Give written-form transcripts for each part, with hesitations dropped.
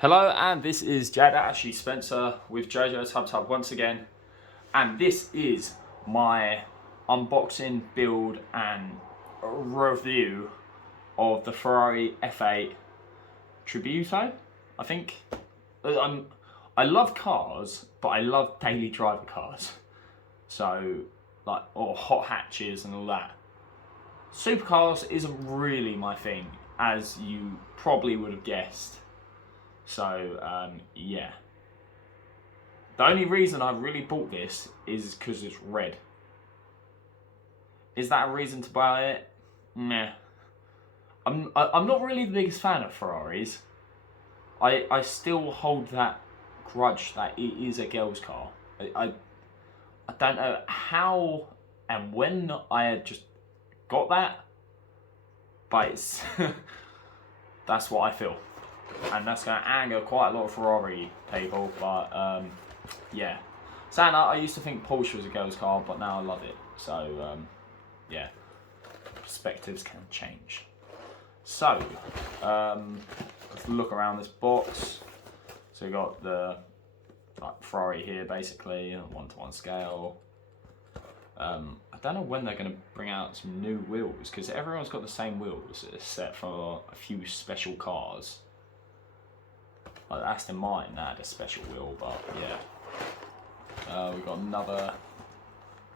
Hello, and this is Jada Ashley Spencer with JoJo's Hub once again, and this is my unboxing, build, and review of the Ferrari F8 Tributo. I think I love cars, but I love daily driver cars. So, or hot hatches and all that. Supercars isn't really my thing, as you probably would have guessed. So, yeah. The only reason I really bought this is because it's red. Is that a reason to buy it? Nah. I'm not really the biggest fan of Ferraris. I still hold that grudge that it is a girl's car. I don't know how and when I had just got that, but it's that's what I feel. And that's going to anger quite a lot of Ferrari people, but yeah. Saying that, I used to think Porsche was a girl's car, but now I love it. So, yeah, perspectives can change. So, let's look around this box. So we got the Ferrari here, basically, 1:1 scale. I don't know when they're going to bring out some new wheels, because everyone's got the same wheels, except for a few special cars. Like Aston Martin had a special wheel, but yeah. We've got another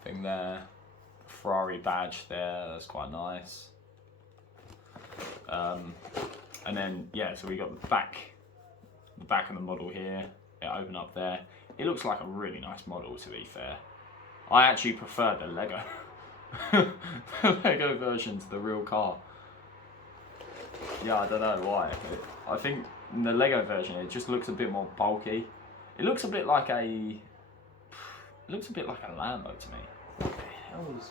thing there. Ferrari badge there, that's quite nice. And then, yeah, so we got the back of the model here. It open up there. It looks like a really nice model, to be fair. I actually prefer the Lego. The Lego version to the real car. Yeah, I don't know why. I think in the Lego version it just looks a bit more bulky. It looks a bit like a Lambo to me. What the hell is?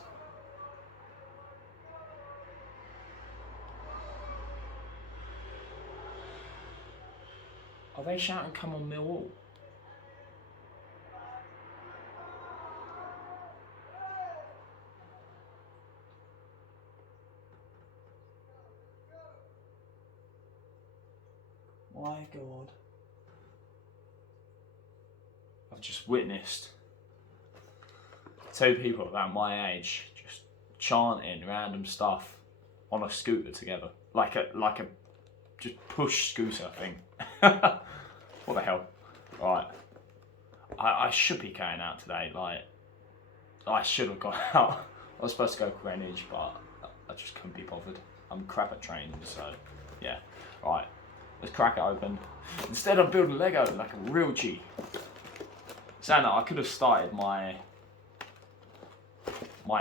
Are they shouting "Come on, Millwall"? My God. I've just witnessed two people about my age just chanting random stuff on a scooter together. Like a just push scooter thing. What the hell? Right. I should be going out today, I should have gone out. I was supposed to go to Greenwich, but I just couldn't be bothered. I'm crap at trains, so yeah. Right. Let's crack it open. Instead I'm building Lego like a real G. Saying that, I could have started my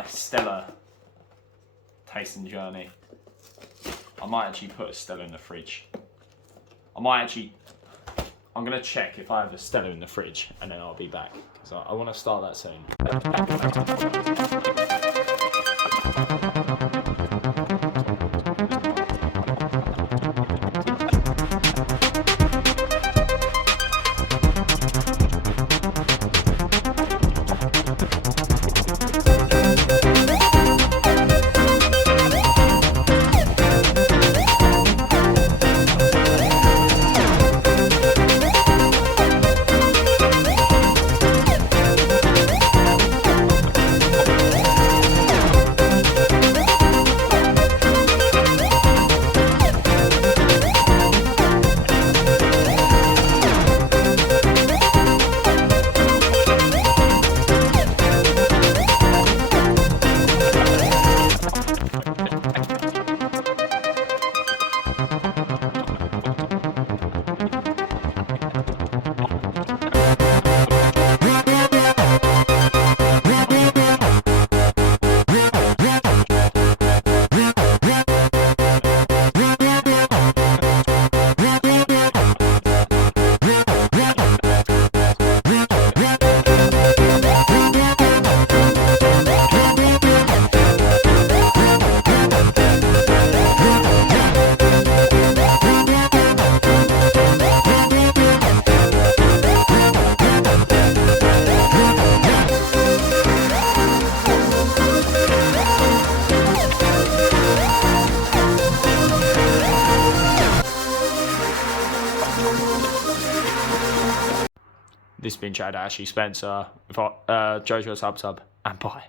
Stella tasting journey. I might actually put a Stella in the fridge. I'm going to check if I have a Stella in the fridge, and then I'll be back, because I want to start that soon. This has been Chad Ashley Spencer, Jojo Sub, and bye.